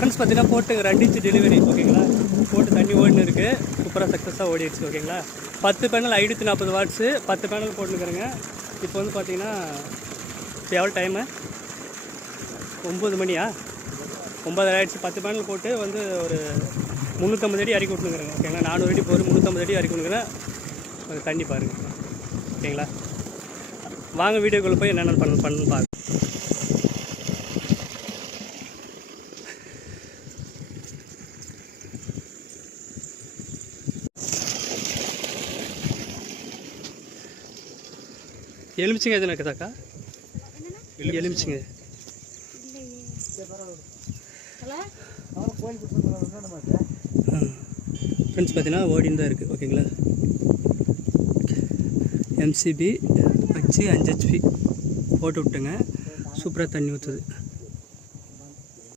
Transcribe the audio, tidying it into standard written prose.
Friends பார்த்தீங்கன்னா போட்டு 2 inch delivery ஓகேங்களா. போட்டு தண்ணி ஓடினு இருக்குது, சூப்பராக சக்ஸஸாக ஓடிடுச்சு ஓகேங்களா. 10 பேனல் 540 வாட்ஸு 10 பேனல் போட்டுருக்குறேங்க. இப்போ வந்து பார்த்தீங்கன்னா இப்போ எவ்வளோ டைமு 9 மணியா 9 ஆகிடுச்சு. 10 பேனல் போட்டு வந்து ஒரு 350 அடி இறக்கி விட்டுருக்குறேங்க ஓகேங்களா. 400 அடி போகிற 350 அடி இறக்கி விட்டுருக்குறேன். அது தண்ணி பாருங்கள் ஓகேங்களா. வாங்க வீடியோக்குள்ளே போய் என்னென்ன பண்ணு பாருங்கள். எலுமிச்சிங்க எதுவும் இருக்குதாக்கா? எலுமிச்சிங்க ஃப்ரெண்ட்ஸ் பார்த்தீங்கன்னா ஓடின்னு தான் இருக்குது ஓகேங்களா. எம்சிபி வச்சு 5 HP போட்டு விட்டுங்க, சூப்பராக தண்ணி ஊற்றுது.